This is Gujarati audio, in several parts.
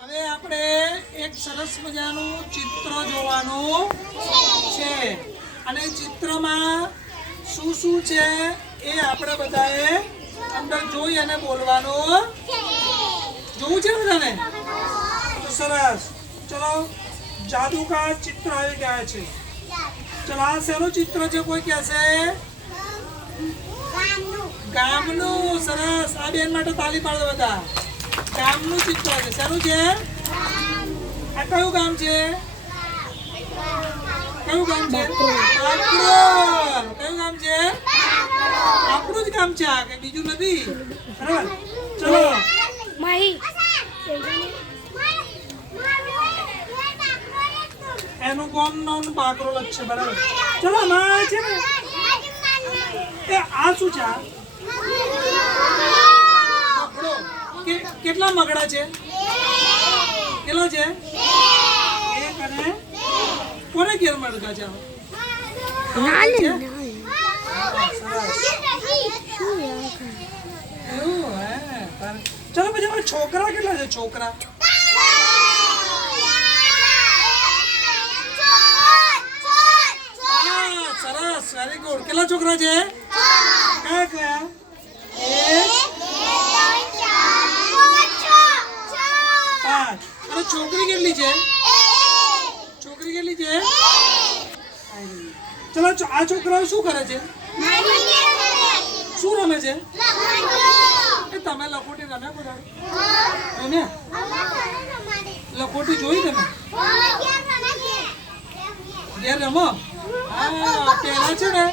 હવે આપણે એક સરસ મજાનું ચિત્ર જોવાનું છે. અને ચિત્રમાં શું શું છે એ આપણે બધાએ અંદર જોઈ અને બોલવાનું. જોવું છે બધાને? સરસ. ચલો જાદુ કા ચિત્ર આવી ગયા છે. ચલો આ શેનું ચિત્ર છે કોઈ કહેશે? ગામનું. સરસ. આ બેન માટે તાલી પાડો બધા. ગામનું છે. શેનું છે? આ કયું ગામ છે? કયું ગામ છે. કયું ગામ છે? આપણું જ ગામ છે આ કે બીજું નથી? બરાબર. ચલો. એનું કોમ નામ બાકરોલ લક્ષ્ય બરાબર. ચલો માં છે ને? એ આ શું છે આ મગડો કે- કેટલા મગડા છે? કેટલા છે? એક અને કોને ઘેર મડકા છે? ચલો પછી છોકરા કેટલા છે છોકરા? સરસ વેરી ગુડ કેટલા છોકરા છે? કયા કયા એક અને છોકરી કેટલી છે? છોકરી કેટલી છે? ચલો આ છોકરાઓ શું કરે છે? શું રમે છે? એ તમે લખોટી રમે બધા? રમ્યા? લખોટી જોઈ તમે? ઘેર રમો? હા, પહેલા છે ને,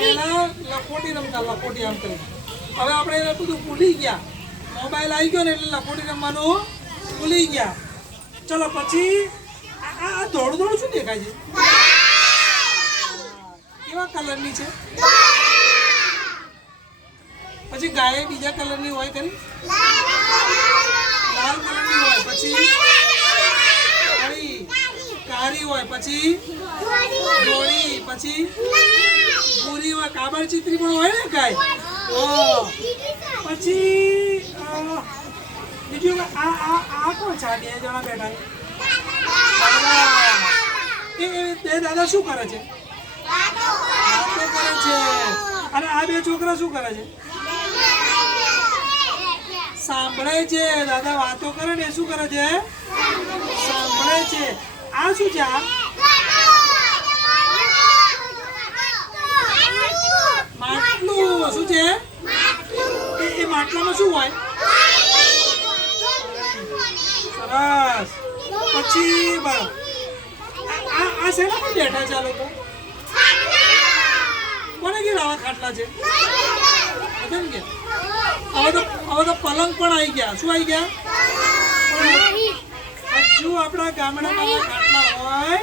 પહેલા લખોટી રમતા, લખોટી આમ કરી. હવે આપણે બધું ભૂલી ગયા. મોબાઈલ આવી ગયો ને એટલે લખોટી રમવાનું ભૂલી ગયા. ચલો પછી આ ધોળું ધોળું શું દેખાય છે? કેવા કલરની છે? પછી ગાય બીજા કલરની હોય કરી લાલ કલરની હોય. પછી કાળી. હોય. પછી ધોળી. પછી પૂરી હોય. કાબર ચિત્રી પણ હોય ને ગાય. પછી બીજું આ આ આ કોણ છે? બે જણા બેઠા? એ બે દાદા શું કરે છે? વાતો કરે છે. અને આ બે છોકરા શું કરે છે? સાંભળે છે. દાદા વાતો કરે ને, શું કરે છે? સાંભળે છે. આ શું છે માટલું. શું છે? એ માટલામાં શું હોય? સરસ પછી આ આ શેના પર બેઠા છે આ લોકો? કોને ઘેર આવા ખાટલા છે? બધા ને ઘેર? હવે તો હવે તો પલંગ પણ આવી ગયા. શું આવી ગયા? હજુ આપણા ગામડામાં ખાટલા હોય.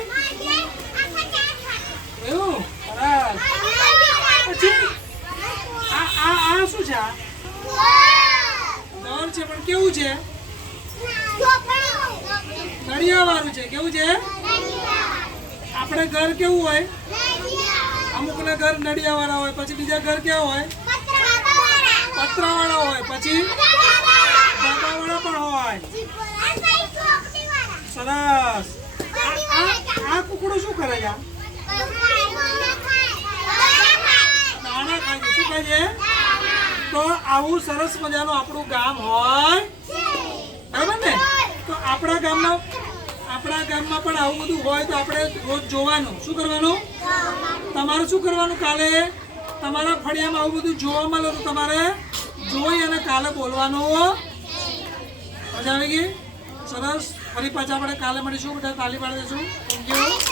એવું? સરસ પછી? આ આ આ શું છે આ? ઘર છે પણ કેવું છે? નળિયા વાળું છે. કેવું છે? આપણે ઘર કેવું હોય? અમુક ના ઘર નળિયા વાળા હોય, પછી બીજા ઘર કેવા હોય? પતરા વાળા હોય, પછી ધાબા વાળા પણ હોય. સરસ. આ આ શું કરે છે? દાણા ખાય છે. શું ખાય છે? તો આવું સરસ મજાનું આપણું ગામ હોય. બરાબર ને? તો આપણા ગામમાં આપણા ગામમાં પણ આવું બધું હોય તો આપણે રોજ જોવાનું. શું કરવાનું? તમારે શું કરવાનું કાલે? તમારા ફળિયામાં આવું બધું જોવા મળે તો તમારે? જોઈ અને કાલે બોલવાનું. મજા આવી ગઈ? સરસ. ફરી પાછા આપણે કાલે મળીશું. બધા તાલી પાડી દઈશું થેન્ક યુ